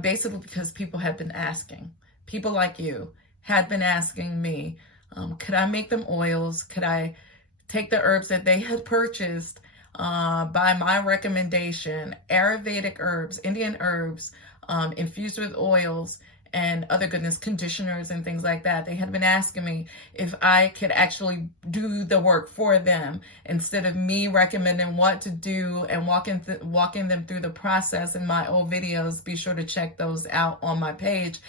basically because people have been asking. People like you had been asking me, could I make them oils? Could I take the herbs that they had purchased by my recommendation, Ayurvedic herbs, Indian herbs, infused with oils and other goodness, conditioners and things like that. They had been asking me if I could actually do the work for them instead of me recommending what to do and walking them through the process in my old videos. Be sure to check those out on my page.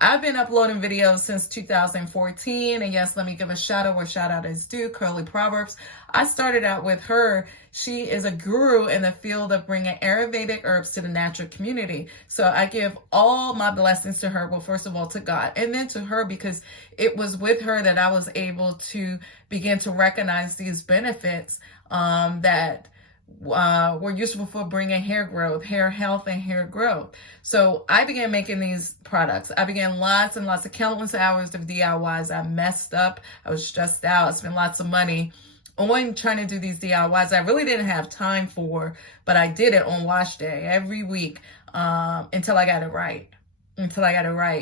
I've been uploading videos since 2014. And yes, let me give a shout out where shout out is due, Curly Proverbs. I started out with her. She is a guru in the field of bringing Ayurvedic herbs to the natural community. So I give all my blessings to her. Well, first of all, to God, and then to her, because it was with her that I was able to begin to recognize these benefits that were useful for bringing hair growth, hair health, and hair growth. So I began making these products. I began lots and lots of countless hours of DIYs. I messed up. I was stressed out. I spent lots of money on trying to do these DIYs I really didn't have time for, but I did it on wash day every week until I got it right.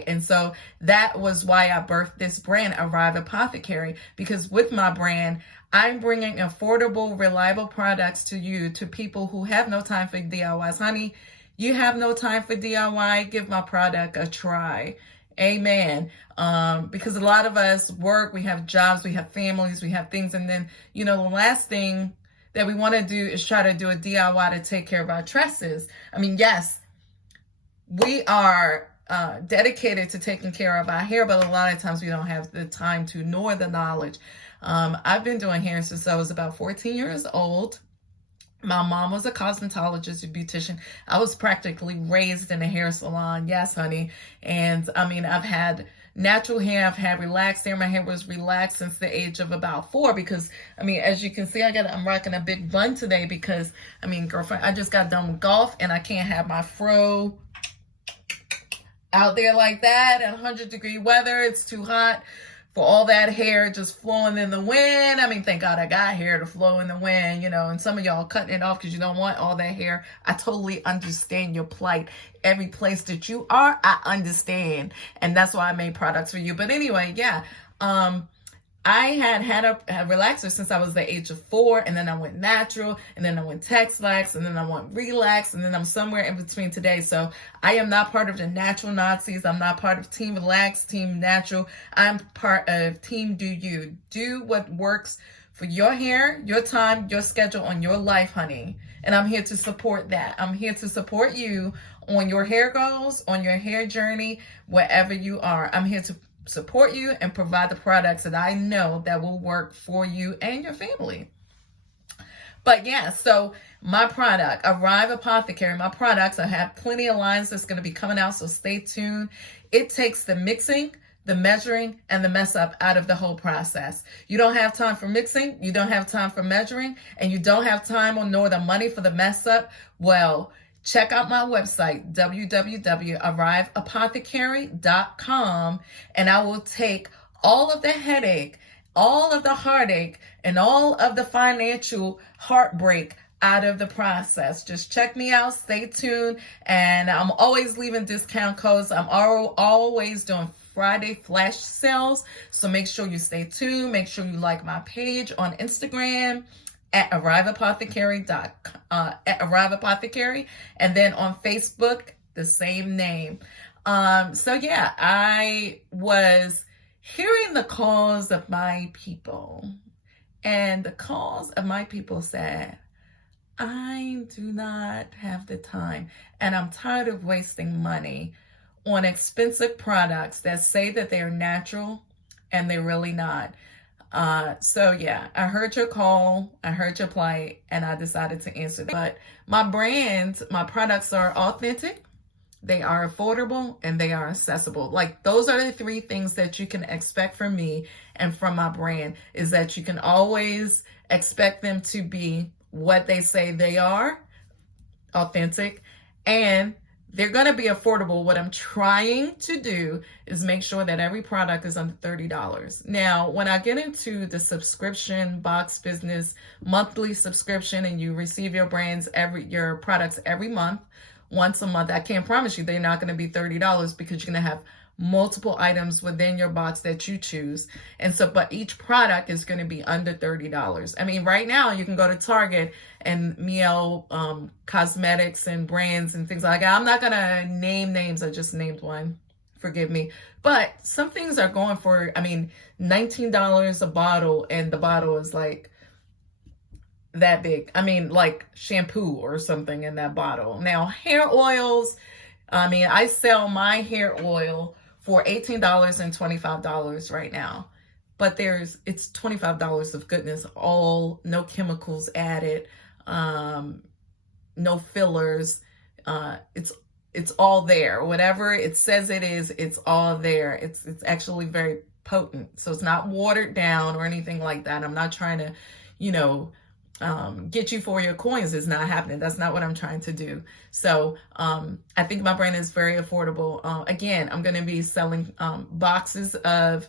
And so that was why I birthed this brand, Ariv Apothecary, because with my brand, I'm bringing affordable, reliable products to you, to people who have no time for DIYs. Honey, you have no time for DIY? Give my product a try. Amen. Because a lot of us work, we have jobs, we have families, we have things. And then, the last thing that we want to do is try to do a DIY to take care of our tresses. I mean, yes, we are dedicated to taking care of our hair, but a lot of times we don't have the time to nor the knowledge. I've been doing hair since I was about 14 years old. My mom was a cosmetologist, a beautician. I was practically raised in a hair salon. Yes, honey. And I mean, I've had natural hair. I've had relaxed hair. My hair was relaxed since the age of about 4 because, I mean, as you can see, I'm rocking a big bun today because, I mean, girlfriend, I just got done with golf and I can't have my fro out there like that in 100-degree weather. It's too hot for all that hair just flowing in the wind. I mean, thank God I got hair to flow in the wind, and some of y'all cutting it off because you don't want all that hair. I totally understand your plight. Every place that you are, I understand. And that's why I made products for you. But anyway, yeah. I had a relaxer since I was the age of 4, and then I went natural, and then I went texlaxed, and then I went relaxed, and then I'm somewhere in between today. So I am not part of the natural Nazis. I'm not part of Team Relax, Team Natural. I'm part of Team Do You. Do what works for your hair, your time, your schedule, on your life, honey. And I'm here to support that. I'm here to support you on your hair goals, on your hair journey, wherever you are. I'm here to support you and provide the products that I know that will work for you and your family. But yeah, so my product, Ariv Apothecary, my products, I have plenty of lines that's going to be coming out, so stay tuned. It takes the mixing, the measuring, and the mess up out of the whole process. You don't have time for mixing, you don't have time for measuring, and you don't have time or nor the money for the mess up. Well, check out my website, www.arivapothecary.com, and I will take all of the headache, all of the heartache, and all of the financial heartbreak out of the process. Just check me out, stay tuned, and I'm always leaving discount codes. I'm always doing Friday flash sales, so make sure you stay tuned. Make sure you like my page on Instagram at Ariv Apothecary, and then on Facebook, the same name. So yeah, I was hearing the calls of my people, and the calls of my people said, I do not have the time, and I'm tired of wasting money on expensive products that say that they're natural and they're really not. So yeah, I heard your call, I heard your plight, and I decided to answer that. But my brands, my products are authentic, they are affordable, and they are accessible. Like, those are the 3 things that you can expect from me and from my brand, is that you can always expect them to be what they say they are, authentic, and they're going to be affordable. What I'm trying to do is make sure that every product is under $30. Now, when I get into the subscription box business, monthly subscription, and you receive your products every month, once a month. I can't promise you they're not going to be $30 because you're going to have multiple items within your box that you choose. And so, but each product is going to be under $30. I mean, right now you can go to Target and Miel cosmetics and brands and things like that. I'm not going to name names. I just named one. Forgive me. But some things are going for, I mean, $19 a bottle, and the bottle is like that big. I mean, like shampoo or something in that bottle. Now, hair oils, I mean, I sell my hair oil for $18 and $25 right now. But it's $25 of goodness, all, no chemicals added, no fillers. It's all there. Whatever it says it is, it's all there. It's actually very potent. So it's not watered down or anything like that. I'm not trying to, get you for your coins. Is not happening. That's not what I'm trying to do. So I think my brand is very affordable. Again, I'm going to be selling boxes of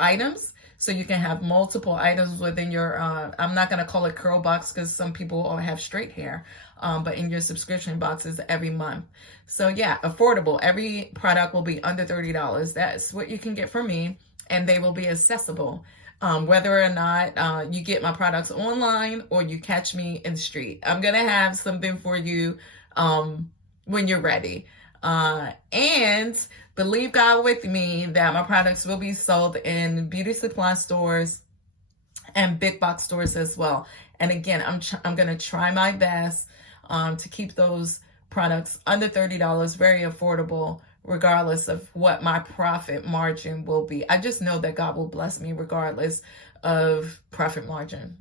items, so you can have multiple items within your, I'm not going to call it curl box because some people all have straight hair, but in your subscription boxes every month. So yeah, affordable. Every product will be under $30. That's what you can get from me, and they will be accessible. Whether or not you get my products online or you catch me in the street. I'm going to have something for you when you're ready. And believe God with me that my products will be sold in beauty supply stores and big box stores as well. And again, I'm going to try my best to keep those products under $30, very affordable, regardless of what my profit margin will be. I just know that God will bless me regardless of profit margin.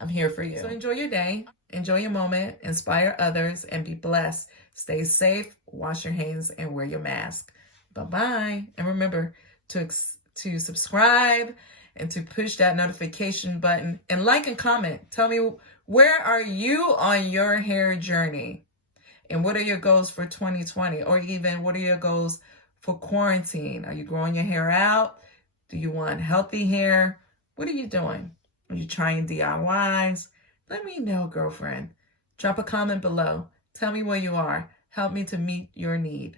I'm here for you. So enjoy your day, enjoy your moment, inspire others, and be blessed. Stay safe, wash your hands, and wear your mask. Bye-bye. And remember to subscribe and to push that notification button and like and comment. Tell me, where are you on your hair journey? And what are your goals for 2020? Or even what are your goals for quarantine? Are you growing your hair out? Do you want healthy hair? What are you doing? Are you trying DIYs? Let me know, girlfriend. Drop a comment below. Tell me where you are. Help me to meet your need.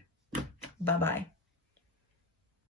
Bye-bye.